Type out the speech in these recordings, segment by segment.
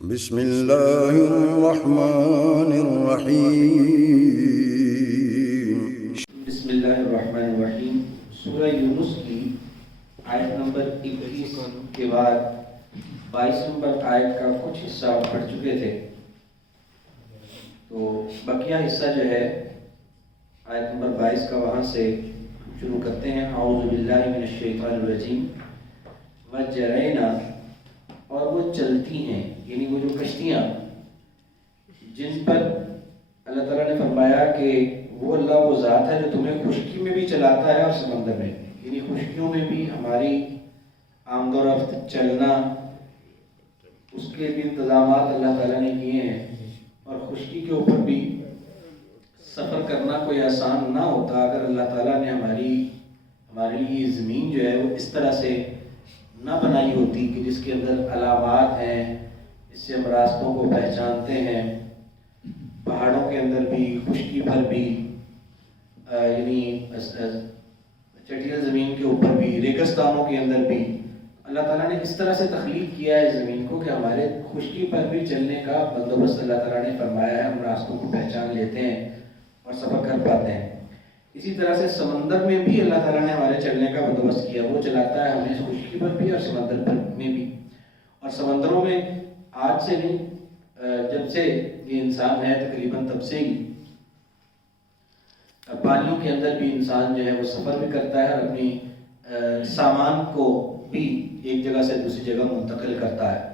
بسم اللہ الرحمن الرحیم۔ بسم اللہ الرحمن الرحیم۔ سورہ یونس کی آیت نمبر 21 کے بعد 22 نمبر آیت کا کچھ حصہ پڑھ چکے تھے، تو بقیہ حصہ جو ہے آیت نمبر 22 کا وہاں سے شروع کرتے ہیں۔ اعوذ باللہ من الشیطان الرجیم۔ وجرینا، اور وہ چلتی ہیں، یعنی وہ جو کشتیاں جن پر اللہ تعالیٰ نے فرمایا کہ وہ اللہ وہ ذات ہے جو تمہیں خشکی میں بھی چلاتا ہے اور سمندر میں، یعنی خشکیوں میں بھی ہماری آمد و رفت چلنا، اس کے بھی انتظامات اللہ تعالیٰ نے کیے ہیں، اور خشکی کے اوپر بھی سفر کرنا کوئی آسان نہ ہوتا اگر اللہ تعالیٰ نے ہمارے لیے زمین جو ہے وہ اس طرح سے نہ بنائی ہوتی کہ جس کے اندر علامات ہیں، اس سے ہم راستوں کو پہچانتے ہیں۔ پہاڑوں کے اندر بھی، خشکی پر بھی، یعنی چٹیل زمین کے اوپر بھی، ریگستانوں کے اندر بھی اللہ تعالیٰ نے اس طرح سے تخلیق کیا ہے زمین کو کہ ہمارے خشکی پر بھی چلنے کا بندوبست اللہ تعالیٰ نے فرمایا ہے، ہم راستوں کو پہچان لیتے ہیں اور سفر کر پاتے ہیں۔ اسی طرح سے سمندر میں بھی اللہ تعالیٰ نے ہمارے چلنے کا بندوبست کیا، وہ چلاتا ہے ہمیں خشکی پر بھی اور سمندر پر میں بھی۔ اور سمندروں میں آج سے نہیں، جب سے یہ انسان ہے تقریباً تب سے ہی پانیوں کے اندر بھی انسان جو ہے وہ سفر بھی کرتا ہے اور اپنی سامان کو بھی ایک جگہ سے دوسری جگہ منتقل کرتا ہے۔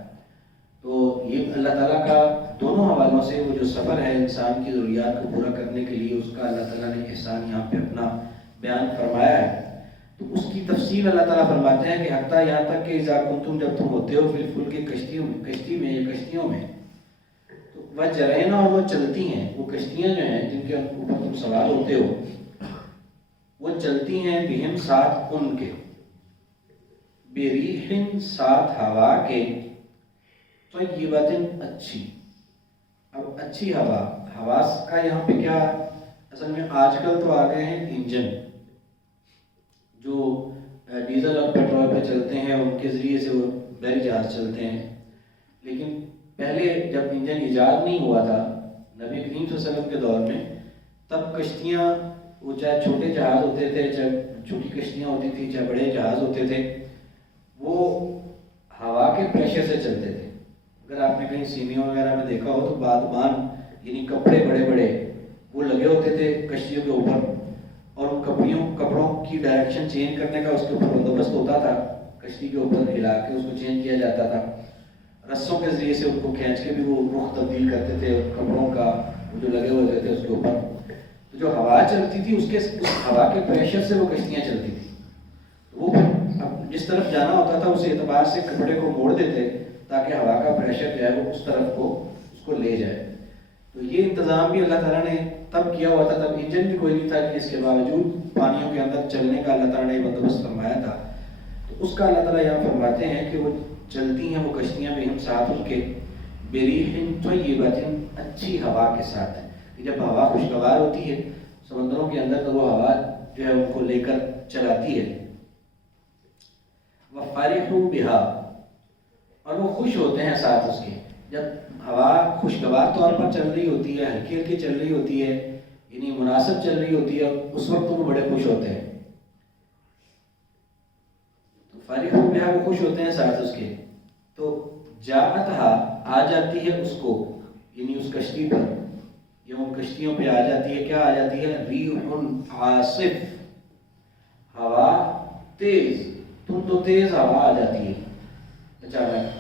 تو یہ اللہ تعالیٰ کا دونوں حوالوں سے وہ جو سفر ہے انسان کی ضروریات کو پورا کرنے کے لیے، اس کا اللہ تعالیٰ نے احسان یہاں پہ اپنا بیان فرمایا ہے۔ تو اس کی تفصیل اللہ تعالیٰ فرماتے ہیں کہ حتیٰ یہاں تک کہ اذا کنتم، جب تم ہوتے ہو فی الفلک کی کشتی میں یا کشتیوں میں، تو وجرینا، اور وہ چلتی ہیں، وہ کشتیاں جو ہیں جن کے اوپر تم سوار ہوتے ہو وہ چلتی ہیں بہم، ساتھ ان کے، بریحن، ساتھ ہوا کے، طیبۃ، اچھی۔ اب اچھی ہوا کا یہاں پہ کیا، اصل میں آج کل تو آ گئے ہیں انجن جو ڈیزل اور پیٹرول پہ چلتے ہیں، ان کے ذریعے سے وہ بحری جہاز چلتے ہیں، لیکن پہلے جب انجن ایجاد نہیں ہوا تھا نبی کریم صلی اللہ علیہ وسلم کے دور میں، تب کشتیاں، وہ چاہے چھوٹے جہاز ہوتے تھے، چاہے چھوٹی کشتیاں ہوتی تھی، چاہے بڑے جہاز ہوتے تھے، وہ ہوا کے پریشر سے چلتے تھے۔ اگر آپ نے کہیں سینیوں وغیرہ میں دیکھا ہو تو بادبان، یعنی کپڑے بڑے بڑے وہ لگے ہوتے تھے کشتیوں کے اوپر، اور ان کپڑوں کی ڈائریکشن چینج کرنے کا اس کے اوپر بندوبست ہوتا تھا، کشتی کے اوپر ہلا کے اس کو چینج کیا جاتا تھا، رسوں کے ذریعے سے ان کو کھینچ کے بھی وہ رخ تبدیل کرتے تھے کپڑوں کا، وہ جو لگے ہوئے تھے اس کے اوپر۔ تو جو ہوا چلتی تھی اس ہوا کے پریشر سے وہ کشتیاں چلتی تھی، وہ جس طرف جانا ہوتا تھا اس اعتبار سے کپڑے کو موڑ دیتے تاکہ ہوا کا پریشر جو ہے وہ اس طرف کو اس کو لے جائے۔ تو یہ انتظام بھی اللہ تعالیٰ نے تب کیا ہوا تھا، تب انجن بھی کوئی نہیں تھا، کہ اس کے باوجود پانیوں کے اندر چلنے کا اللہ تعالیٰ نے بندوبست فرمایا تھا۔ تو اس کا اللہ تعالیٰ یہاں فرماتے ہیں کہ وہ چلتی ہیں وہ کشتیاں بھی ہم ساتھ ان کے، بریحن طیبۃ، اچھی ہوا کے ساتھ۔ جب ہوا خوشگوار ہوتی ہے سمندروں کے اندر تو وہ ہوا جو ہے ان کو لے کر چلاتی ہے۔ وَفَرِحُوا بِهَا، اور وہ خوش ہوتے ہیں ساتھ اس کے، جب ہوا خوشگوار طور پر چل رہی ہوتی ہے، ہلکی ہلکی چل رہی ہوتی ہے، یعنی مناسب چل رہی ہوتی ہے، اس وقت وہ بڑے خوش ہوتے ہیں۔ تو فَرِحُوا بِهَا، وہ خوش ہوتے ہیں ساتھ اس کے۔ تو جاءتھا، آ جاتی ہے اس کو، یعنی اس کشتی پر یا ان کشتیوں پہ آ جاتی ہے، کیا آ جاتی ہے، ریح عاصف، ہوا تیز، تو تیز ہوا آ جاتی ہے اچانک۔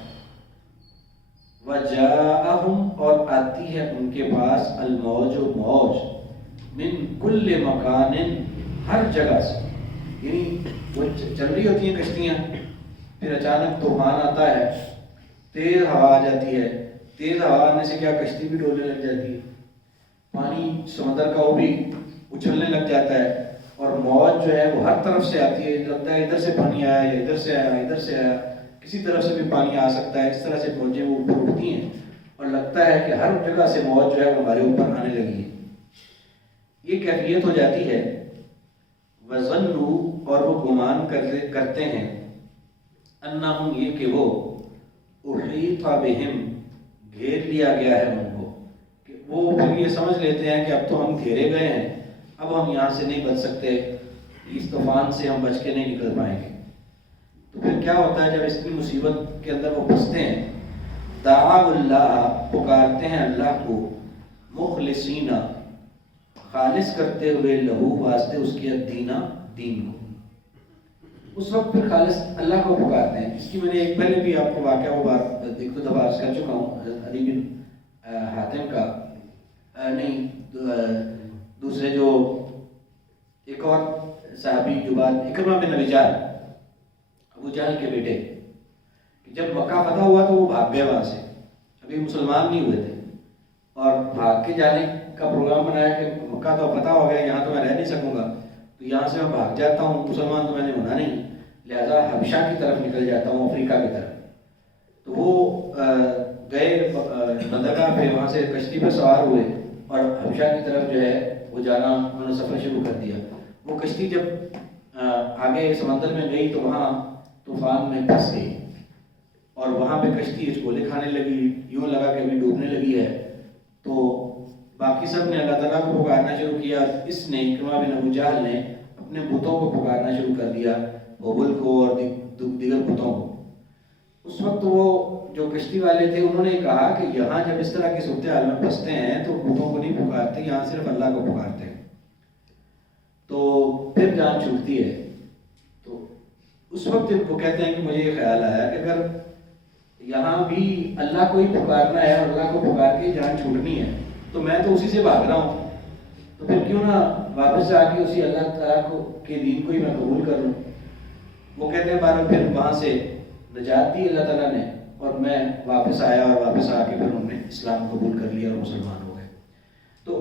وجاءہم، اور آتی ہے ان کے پاس، الموج، موج، من کل مکان، ہر جگہ سے، یعنی وہ چل رہی ہوتی ہیں کشتیاں، پھر اچانک طوفان آتا ہے، تیز ہوا آ جاتی ہے، تیز ہوا آنے سے کیا، کشتی بھی ڈولنے لگ جاتی ہے، پانی سمندر کا وہ بھی اچھلنے لگ جاتا ہے، اور موج جو ہے وہ ہر طرف سے آتی ہے، لگتا ہے ادھر سے پانی آیا یا ادھر سے آیا، ادھر سے آیا، کسی طرف سے بھی پانی آ سکتا ہے، اس طرح سے موجیں وہ اوپر اٹھتی ہیں، اور لگتا ہے کہ ہر جگہ سے موج جو ہے وہ ہمارے اوپر آنے لگی ہے، یہ کیفیت ہو جاتی ہے۔ وَظَنُّوا، اور وہ گمان کرتے ہیں، انہم، یہ کہ وہ، احیط بہم، گھیر لیا گیا ہے ان کو کہ وہ پھر یہ سمجھ لیتے ہیں کہ اب تو ہم گھیرے گئے ہیں، اب ہم یہاں سے نہیں بچ سکتے، اس طوفان سے ہم بچ کے نہیں نکل پائیں گے۔ تو پھر کیا ہوتا ہے جب اس کی مصیبت کے اندر وہ پھنستے ہیں، دعاء اللہ، پکارتے ہیں اللہ کو، مخلصین، خالص کرتے ہوئے، لہو، واسطے اس کے دین کو۔ اس وقت پھر خالص اللہ کو پکارتے ہیں۔ اس کی میں نے ایک پہلے بھی آپ کو واقعہ وہ بات ایک دو دفعہ عرض کر چکا ہوں، حضرت علی بن حاتم کا، نہیں دوسرے جو ایک اور صحابی جو بات، اکرمہ بن ابی جہل، ابو جہل کے بیٹے، جب مکہ فتح ہوا تو وہ بھاگ گئے وہاں سے، ابھی مسلمان نہیں ہوئے تھے، اور بھاگ کے جانے کا پروگرام بنایا کہ مکہ تو فتح ہو گیا، یہاں تو میں رہ نہیں سکوں گا، تو یہاں سے میں بھاگ جاتا ہوں، مسلمان تو میں نے ہونا نہیں، لہذا حبشہ کی طرف نکل جاتا ہوں، افریقہ کی طرف۔ تو وہ گئے بندرگاہ پہ، وہاں سے کشتی پہ سوار ہوئے اور حبشہ کی طرف جو ہے وہ جانا، انہوں نے سفر شروع کر دیا۔ وہ کشتی جب آگے سمندر میں گئی تو وہاں طوفان میں پھنس گئی، اور وہاں پہ کشتی چولے کھانے لگی، یوں لگا کہ ابھی ڈوبنے لگی ہے۔ تو باقی سب نے اللہ تعالیٰ کو پکارنا شروع کیا، اس نے اکرمہ بن ابو جہل نے اپنے بتوں کو پکارنا شروع کر دیا، حبل کو اور دیگر بتوں کو۔ اس وقت وہ جو کشتی والے تھے انہوں نے کہا کہ یہاں جب اس طرح کی صورتحال میں پھنستے ہیں تو بتوں کو نہیں پکارتے، یہاں صرف اللہ کو پکارتے ہیں، تو پھر جان چھوٹتی ہے۔ تو اس وقت وہ کہتے ہیں کہ مجھے یہ خیال آیا کہ اگر یہاں بھی اللہ کو ہی پکارنا ہے اور اللہ کو پکار کے جان چھوٹنی ہے تو میں تو اسی سے بھاگ رہا ہوں، تو پھر کیوں نہ واپس جا کے اسی اللہ تعالیٰ کے دین کو ہی میں قبول کر لوں۔ وہ کہتے ہیں بارہ پھر وہاں سے نجات دی اللہ تعالیٰ نے، اور میں واپس آیا، اور واپس آ کے پھر انہوں نے اسلام قبول کر لیا اور مسلمان ہو گئے۔ تو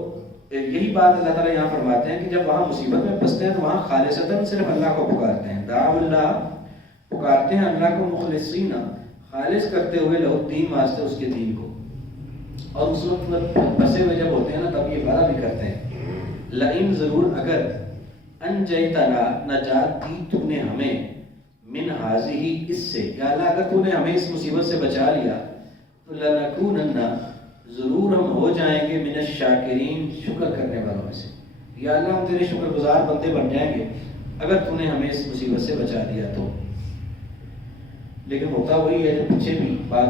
یہی بات اللہ تعالیٰ یہاں فرماتے ہیں کہ جب وہاں مصیبت میں پھنستے ہیں تو وہاں خالصتاً صرف اللہ کو پکارتے ہیں، دعا اللہ، پکارتے ہیں اللہ کو، مخلصین، خالص کرتے ہوئے لہو الدین، واسطے اس کے دین کو۔ اور اس وقت پھنسے ہوئے جب ہوتے ہیں نا تب یہ وعدہ بھی کرتے ہیں، لئن، ضرور، اگر، انجیتنا، نجات دی تو نے ہمیں، من حاضی، اس سے، یا اللہ اگر تو نے ہمیں اس مصیبت سے بچا لیا تو لنکونن، ضرور ہم ہو جائیں گے، من الشاکرین، شکر کرنے والوں میں سے، یا اللہ ہم تیرے شکر گزار بندے بن جائیں گے اگر تو نے ہمیں اس مصیبت سے بچا دیا تو۔ لیکن ہوتا وہی ہے جو پیچھے بھی بار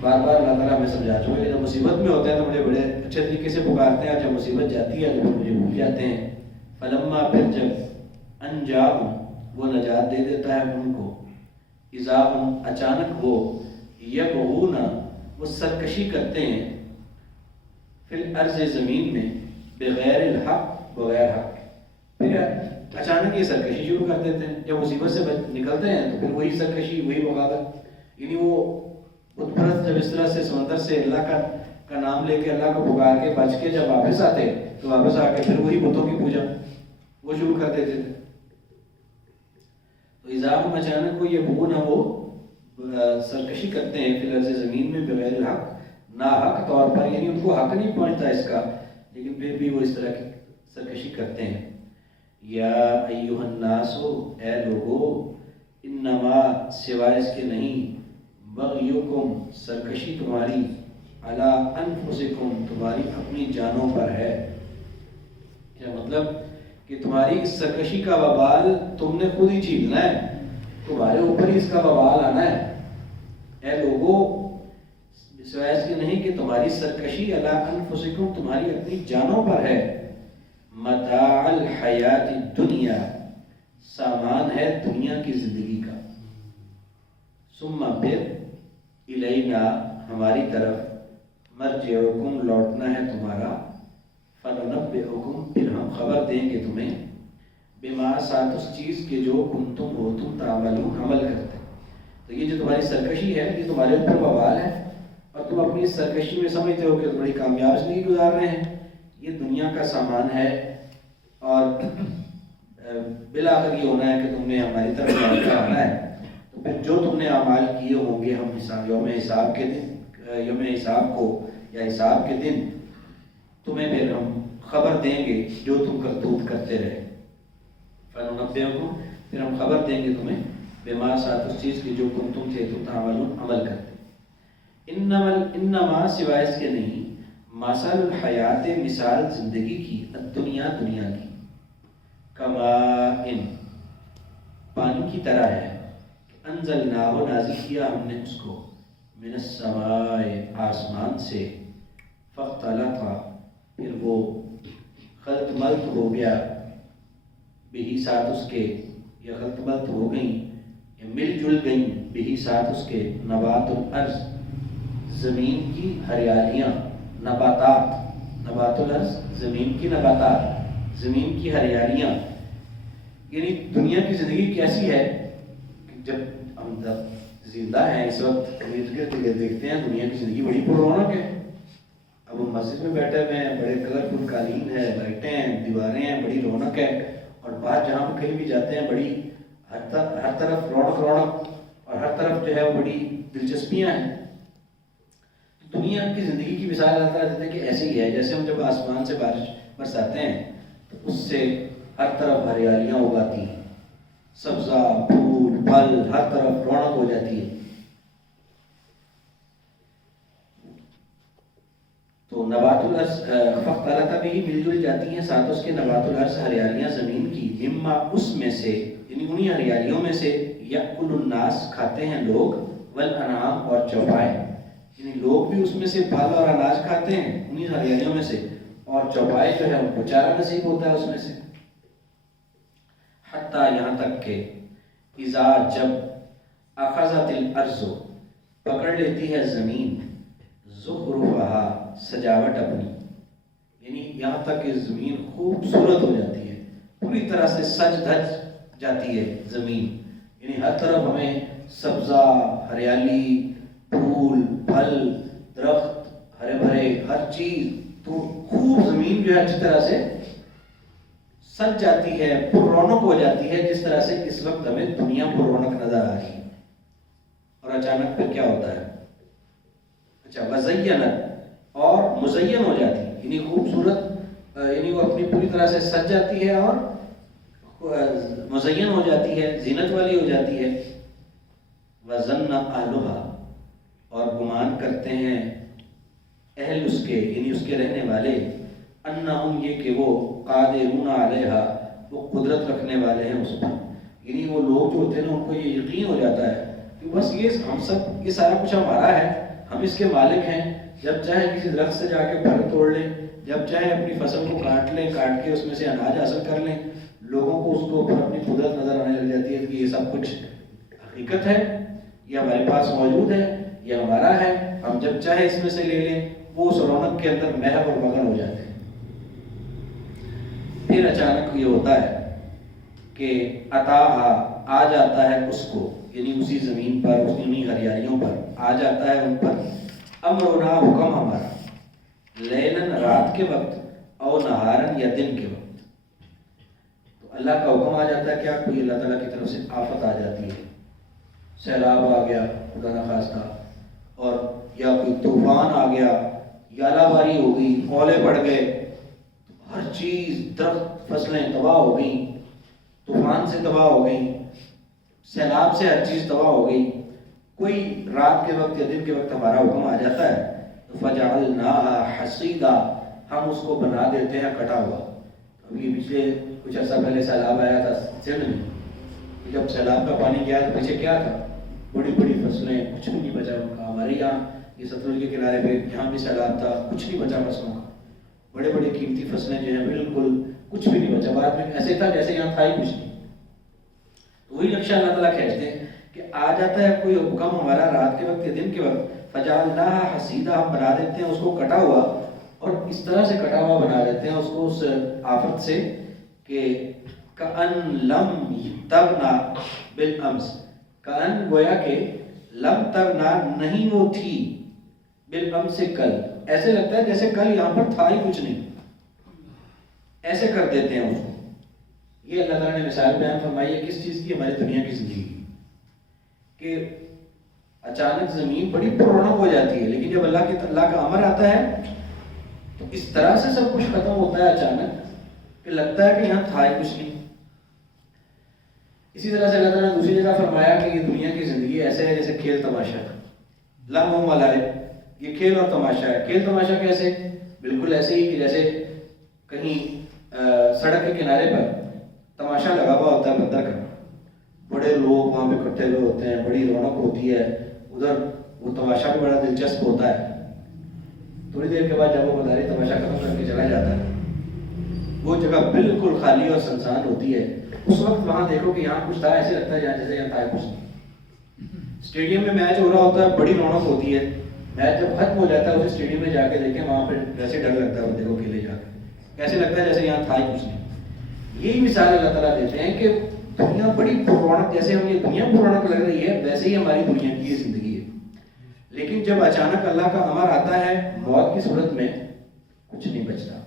بار اللہ تعالیٰ ہمیں سمجھا چکے ہیں، جب مصیبت میں ہوتے ہیں تو بڑے اچھے طریقے سے پکارتے ہیں، اور جب مصیبت جاتی ہے تو پھر مجھے بھول جاتے ہیں۔ فلما، پھر جب، انجاہم، وہ نجات دے دیتا ہے ان کو، اذا ہم، اچانک وہ، یبغون، وہ سرکشی کرتے ہیں، فی الارض، زمین میں، بغیر الحق، بغیر حق، پھر اچانک یہ سرکشی شروع کر دیتے ہیں، جب مصیبت سے نکلتے ہیں تو پھر وہی سرکشی، وہی بغاوت، یعنی وہ بت پرست جب اس طرح سے سمندر سے اللہ کا نام لے کے، اللہ کو پکار کے بچ کے جب واپس آتے تو واپس آ کے پھر وہی بتوں کی پوجا وہ شروع کر دیتے تھے۔ تو اضافہ اچانک کو یہ بھون، وہ سرکشی کرتے ہیں، فی الارض، زمین میں، بغیر الحق، ناحق طور پر، یعنی ان کو حق نہیں پہنچتا اس کا، لیکن پھر بھی وہ اس طرح کی سرکشی کرتے ہیں۔ یا ایھا الناس، اے لوگو، انما، سوائے اس کے نہیں، بغیکم، سرکشی تمہاری، علی انفسکم، تمہاری اپنی جانوں پر ہے۔ کیا مطلب؟ کہ تمہاری اس سرکشی کا وبال تم نے خود ہی جھیلنا ہے، تمہارے اوپر ہی اس کا وبال آنا ہے۔ اے لوگو، سوائے اس کے نہیں کہ تمہاری سرکشی علی انفسکم، تمہاری اپنی جانوں پر ہے، متاع الحیات الدنیا، سامان ہے دنیا کی زندگی کا، ثم، پھر، الینا، ہماری طرف، مرجعکم، لوٹنا ہے تمہارا، فننبئکم، پھر ہم خبر دیں گے تمہیں، بما، ساتھ اس چیز کے جو کنتم ہو تم تعملون، عمل کرتے۔ تو یہ جو تمہاری سرکشی ہے یہ تمہارے اوپر وبال ہے، اور تم اپنی اس سرکشی میں سمجھتے ہو کہ تم بڑی کامیاب زندگی گزار رہے ہیں، یہ دنیا کا سامان ہے، اور بالآخر یہ ہونا ہے کہ تم نے ہماری طرف لوٹ کر آنا ہے۔ تو پھر جو تم نے اعمال کیے ہوں گے، ہم یوم حساب کے دن، یوم حساب کو یا حساب کے دن تمہیں پھر ہم خبر دیں گے جو تم کرتوت کرتے رہے، فننبئکم، پھر ہم خبر دیں گے تمہیں، بما، ساتھ اس چیز کی جو تم تھے تم تعملون، عمل کرتے۔ انما سوائے اس کے نہیں، مثال الحیات مثال زندگی کی، الدنیا دنیا کی، کماء پانی کی طرح ہے، انزلناہ نازل کیا ہم نے اس کو، من السماء آسمان سے، فاختلط پھر وہ خلط ملط ہو گیا، بہی ساتھ اس کے، یا خلط ملط ہو گئیں یا مل جل گئیں، بہی ساتھ اس کے، نبات الارض زمین کی ہریالیاں، نباتات، نبات الارض زمین کی نباتات، زمین کی ہریالیاں. یعنی دنیا کی زندگی کیسی ہے کہ جب ہم زندہ ہیں اس وقت دیکھتے ہیں دنیا کی زندگی بڑی پر رونق ہے. اب ہم مسجد میں بیٹھے ہوئے ہیں، بڑے کلرفل قالین ہے، لائٹیں ہیں، دیواریں ہیں، بڑی رونق ہے. اور باہر جہاں پہ کہیں بھی جاتے ہیں بڑی ہر طرف رونق اور ہر طرف جو ہے وہ بڑی دلچسپیاں ہیں. دنیا کی زندگی کی مثال اللہ تعالیٰ دیتے ہیں کہ ایسی ہی ہے جیسے ہم جب آسمان سے بارش برساتے ہیں تو اس سے ہر طرف ہریالیاں اگاتی ہیں، سبزہ پھول پھل ہر طرف رونق ہو جاتی ہے. تو نبات الارض فاختلط بھی مل جل جاتی ہیں ساتھ اس کے، نبات الارض ہریالیاں زمین کی، مما اس میں سے، یعنی انہی ہریالیوں میں سے، یأکل الناس کھاتے ہیں لوگ، والانعام اور چوپائے، یعنی لوگ بھی اس میں سے پھل اور اناج کھاتے ہیں انہی ہریالیوں میں سے، اور چوپائے جو ہے ان کو چارہ نصیب ہوتا ہے اس میں سے. حتیٰ یہاں تک کہ اذا جب اخذت الارض پکڑ لیتی ہے زمین، زخرفہا سجاوٹ اپنی، یعنی یہاں تک کہ زمین خوبصورت ہو جاتی ہے، پوری طرح سے سج دھج جاتی ہے زمین، یعنی ہر طرف ہمیں سبزہ ہریالی پھول پھل درخت ہرے بھرے ہر چیز، تو خوب زمین جو ہے اچھی طرح سے سج جاتی ہے، پر رونق ہو جاتی ہے، جس طرح سے اس وقت ہمیں دنیا پر رونق نظر آ رہی ہے. اور اچانک پھر کیا ہوتا ہے؟ اچھا وزینت اور مزین ہو جاتی ہے، یعنی خوبصورت، یعنی وہ اپنی پوری طرح سے سج جاتی ہے اور مزین ہو جاتی ہے، زینت والی ہو جاتی ہے. وظن اہلھا اور گمان کرتے ہیں اہل اس کے، یعنی اس کے رہنے والے، انہم یہ کہ وہ قادرون علیہا وہ قدرت رکھنے والے ہیں اس پر، یعنی وہ لوگ جو ہوتے ہیں نا ان کو یہ یقین ہو جاتا ہے کہ بس یہ ہم سب، یہ سارا کچھ ہمارا ہے، ہم اس کے مالک ہیں، جب چاہے کسی درخت سے جا کے پھل توڑ لیں، جب چاہے اپنی فصل کو کاٹ لیں، کاٹ کے اس میں سے اناج حاصل کر لیں. لوگوں کو اس کو اوپر اپنی قدرت نظر آنے لگ جاتی ہے کہ یہ سب کچھ حقیقت ہے، یہ ہمارے پاس موجود ہے، یہ ہمارا ہے، ہم جب چاہے اس میں سے لے لیں. وہ اس رونق کے اندر محو اور مگن ہو جاتے ہیں. پھر اچانک یہ ہوتا ہے کہ عطاہا آ جاتا ہے اس کو، یعنی اسی زمین پر، انہی ہریالیوں پر آ جاتا ہے ان پر، امرنا حکم ہمارا، لیلن رات کے وقت، او نہارن یا دن کے وقت. تو اللہ کا حکم آ جاتا ہے، کیا کوئی اللہ تعالیٰ کی طرف سے آفت آ جاتی ہے، سیلاب آ گیا خدا نخواستہ، اور یا کوئی طوفان آ گیا، یالہ باری ہو گئی، اولے پڑ گئے، ہر چیز درخت فصلیں تباہ ہو گئیں، طوفان سے تباہ ہو گئیں، سیلاب سے ہر چیز تباہ ہو گئی. کوئی رات کے وقت یا دن کے وقت ہمارا حکم آ جاتا ہے، فَجَعَلْنَاهَا حَصِيدًا ہم اس کو بنا دیتے ہیں کٹا ہوا. ابھی پچھلے کچھ عرصہ پہلے سیلاب آیا تھا سندھ میں، جب سیلاب کا پانی گیا تو پیچھے کیا تھا؟ بڑی بڑی فصلیں، کچھ بھی نہیں بچا ان کا. ہمارے یہاں یہ ستلج کے کنارے پہ یہاں بھی سیلاب تھا، کچھ نہیں بچا فصلوں کا، بڑے بڑے قیمتی فصلیں جو ہیں بالکل کچھ بھی نہیں بچا. بعد میں ایسے تھا جیسے یہاں تھا ہی کچھ نہیں. تو وہی نقشہ اللہ تعالیٰ کھینچتے ہیں کہ آ جاتا ہے کوئی حکم ہمارا رات کے وقت یا دن کے وقت، فَجَعَلْنَاهَا حَصِيدًا ہم بنا دیتے ہیں اس کو کٹا ہوا، اور اس طرح سے کٹا ہوا بنا دیتے ہیں اس کو اس آفت سے کہ کَأَن لَمْ تَغْنَا بِالْأَمْسِ، کَأَن گویا کہ لَمْ تَغْنَا نہیں وہ تھی، بِالْأَمْسِ سے کل، ایسے لگتا ہے جیسے کل یہاں پر تھا ہی کچھ نہیں، ایسے کر دیتے ہیں اس کو. یہ اللہ تعالیٰ نے مثال بیان فرمائی ہے کس چیز کی؟ ہماری دنیا کی زندگی کی، کہ اچانک زمین بڑی پررونق ہو جاتی ہے، لیکن جب اللہ کا امر آتا ہے تو اس طرح سے سب کچھ ختم ہوتا ہے اچانک کہ لگتا ہے کہ یہاں تھا ہی کچھ نہیں. اسی طرح سے اللہ تعالیٰ نے دوسری جگہ فرمایا کہ یہ دنیا کی زندگی ایسے ہے جیسے کھیل تماشا. لہو و لعب، یہ کھیل اور تماشا ہے۔ کھیل تماشا کیسے؟ بالکل ایسے ہی کہ جیسے کہیں سڑک کے کنارے پر تماشا لگا ہوا ہوتا ہے بندر کا، بڑے لوگ وہاں پہ اکٹھے ہوئے ہوتے ہیں، بڑی رونق ہوتی ہے ادھر، وہ تماشا بھی بڑا دلچسپ ہوتا ہے۔ تھوڑی دیر کے بعد جب وہ مداری تماشا ختم کر کے چلا جاتا ہے، وہ جگہ بالکل خالی اور سنسان ہوتی ہے۔ اس وقت وہاں دیکھو کہ یہاں کچھ تھا، ایسے لگتا ہے جیسے یہاں تھا کچھ نہیں۔ اسٹیڈیم میں میچ ہو رہا ہوتا ہے، بڑی رونق ہوتی ہے، میچ جب ختم ہو جاتا ہے اسے اسٹیڈیم میں جا کے دیکھیں، وہاں پہ ویسے ڈر لگتا ہے بندے کو اکیلے جا کے، ایسے لگتا ہے جیسے یہاں تھا ہی کچھ نہیں۔ یہی مثال اللہ تعالیٰ دیتے ہیں کہ دنیا بڑی رونق، جیسے ہم یہ دنیا کو رونق لگ رہی ہے ویسے ہی ہماری دنیا کی یہ زندگی ہے، لیکن جب اچانک اللہ کا امر آتا ہے موت کی صورت میں، کچھ نہیں بچتا،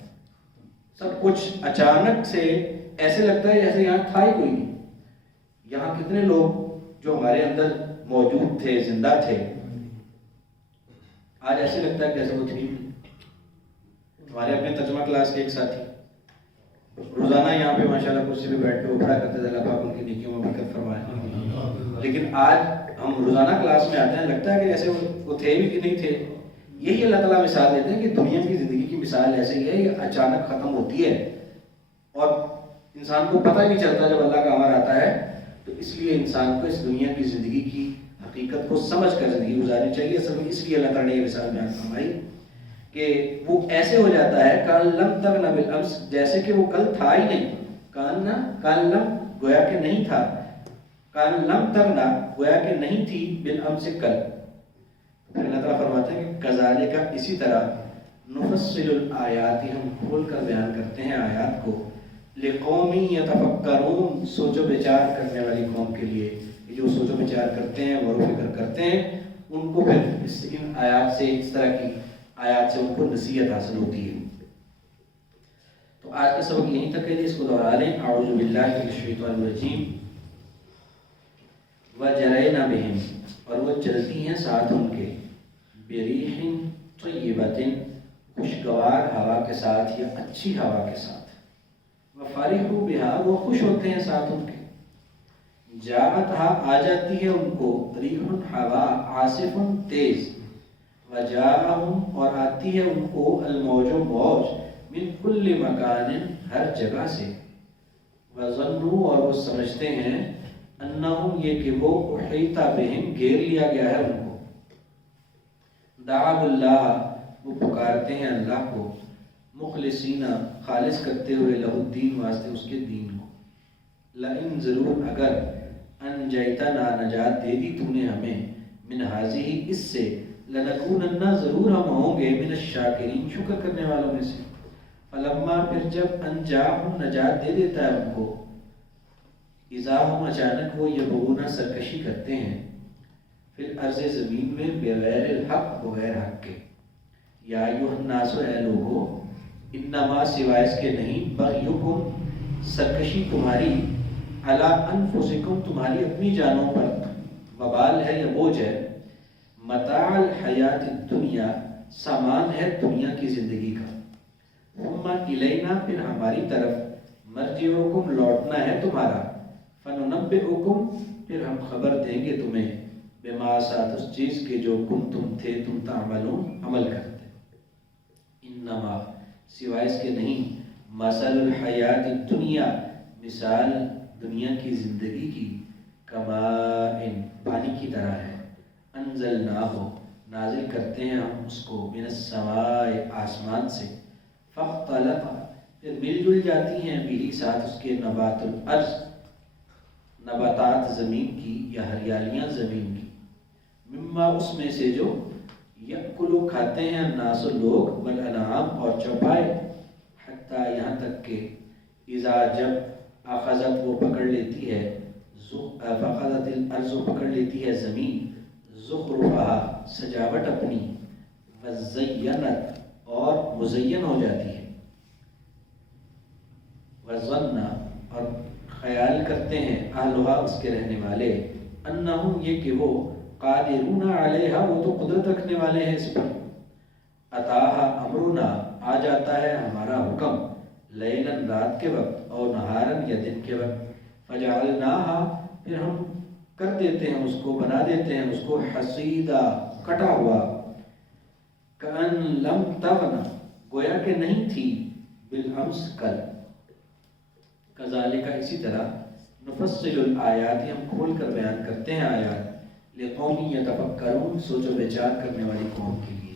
سب کچھ اچانک سے ایسے لگتا ہے جیسے یہاں تھا ہی کوئی نہیں۔ یہاں کتنے لوگ جو ہمارے اندر موجود تھے، زندہ تھے، آج ایسے لگتا ہے کہ جیسے وہ تھی۔ ہمارے اپنے ترجمہ کلاس کے ایک ساتھی روزانہ یہاں پہ ماشاءاللہ کرسی پہ بیٹھ کے وہ پڑھا کرتے تھے، اللہ پاک ان کی نیکیوں میں برکت فرمائے، لیکن آج ہم روزانہ کلاس میں آتے ہیں لگتا ہے کہ جیسے وہ تھے بھی کہ نہیں تھے۔ یہی اللہ تعالیٰ مثال دیتے ہیں کہ دنیا کی زندگی کی مثال ایسے ہی ہے، یہ اچانک ختم ہوتی ہے اور انسان کو پتہ ہی نہیں چلتا جب اللہ کا امر آتا ہے۔ تو اس لیے انسان کو اس دنیا کی زندگی کی حقیقت کو سمجھ کر زندگی گزارنی چاہیے۔ اصل میں اس لیے اللہ تعالیٰ نے یہ مثال بیان فرمائی کہ وہ ایسے ہو جاتا ہے کان لم تغن بالامس، جیسے کہ وہ کل تھا ہی نہیں، کان لم گویا کہ نہیں تھا، کان لم تغنا گویا کہ نہیں تھی، بالامس کل۔ پھر اللہ تعالیٰ فرماتے ہیں کہ کذالک، اسی طرح، نفصل الآیات، ہم کھول کر بیان کرتے ہیں آیات کو، لقوم یتفکرون، سوچ و بچار کرنے والی قوم کے لیے، جو سوچ و بچار کرتے ہیں، غور و فکر کرتے ہیں، ان کو پھر ان آیات سے، اس طرح کی آیات سے ان کو نصیحت حاصل ہوتی ہے۔ تو آج کا سبق یہیں تک ہے، اس کو دوہرا لیں۔ اعوذ باللہ من الشیطان الرجیم۔ وَجَرَيْنَ بِهِمْ، اور وہ چلتی ہیں ساتھ ان کے، بِرِيحٍ طَيِّبَةٍ، خوشگوار ہوا کے ساتھ یا اچھی ہوا کے ساتھ، وَفَرِحُوا بِهَا، وہ خوش ہوتے ہیں ساتھ ان کے، جاءتها، آ جاتی ہے ان کو، ریحٌ، ہوا، عاصف، تیز، وجاءہم، اور آتی ہے ان کو، الموج، موج، من کل مکان، ہر جگہ سے، وظنوا، اور وہ سمجھتے ہیں، انہم، یہ کہ وہ، احیط بہم، گھیر لیا گیا ہے ان کو، دعوا اللہ، وہ پکارتے ہیں اللہ کو، مخلصین، خالص کرتے ہوئے، لہ الدین، واسطے اس کے دین کو، لئن، ضرور، اگر، انجیتنا، نجات دے دی تو نے ہمیں، من ہذہ، اس سے، لنکونن، ضرور ہم ہوں گے، من الشاکرین، شکر کرنے والوں میں سے، فلما، پھر جب، انجاہم، نجات دے دیتا ہے ان کو، اذا ہم، اچانک وہ، یبغون، سرکشی کرتے ہیں، فی الارض، زمین میں، بغیر الحق، بغیر حق کے، یا ایھا الناس، اے لوگو، انما، سوائے اس کے نہیں، بغیکم، سرکشی تمہاری، علی انفسکم، تمہاری اپنی جانوں پر، وبال ہے یا بوجھ ہے، متاع الحیات الدنیا، سامان ہے دنیا کی زندگی کا، ثم الینا، پھر ہماری طرف، مرجعکم، لوٹنا ہے تمہارا، فننبئکم، پھر ہم خبر دیں گے تمہیں، بما، ساتھ اس چیز کے جو کنتم، تھے تم، تعملون، عمل کرتے، انما، سوائے اس کے نہیں، مثل الحیات الدنیا، مثال دنیا کی زندگی کی، کماء، پانی کی طرح ہے، انزلناہ، نازل کرتے ہیں ہم اس کو، من السماء، آسمان سے، فاختلط، پھر مل جل جاتی ہیں، بھی، ساتھ اس کے، نبات الارض، نباتات زمین کی یا ہریالیاں زمین کی، مما، اس میں سے جو، یأکلو، کھاتے ہیں، الناس، لوگ، والانعام، اور چوپائے، حتیٰ، یہاں تک کہ، اذا، جب، اخذت، وہ پکڑ لیتی ہے، فاخذت الارض، پکڑ لیتی ہے زمین، زخرفہا، سجاوٹ اپنی، وزینت، اور مزین ہو جاتی ہے، وظن، اور خیال کرتے ہیں، اہلھا، اس کے رہنے والے، انہم، یہ کہ وہ، قادرون علیہا، وہ تو قدرت رکھنے والے ہیں اس پر، اتاہا امرنا، آ جاتا ہے ہمارا حکم، لیلاً، رات کے وقت، اور نہاراً، یا دن کے وقت، فجعلناہا، پھر ہم کر دیتے ہیں اس کو، بنا دیتے ہیں اس کو، حصیدہ، کٹا ہوا، کأن لم تغن گویا کہ نہیں تھی، بالامس کل، کذالک اسی طرح، نفصل الآیات ہم کھول کر بیان کرتے ہیں آیات، لقوم یتفکرون سوچ و وچار کرنے والی قوم کے لیے۔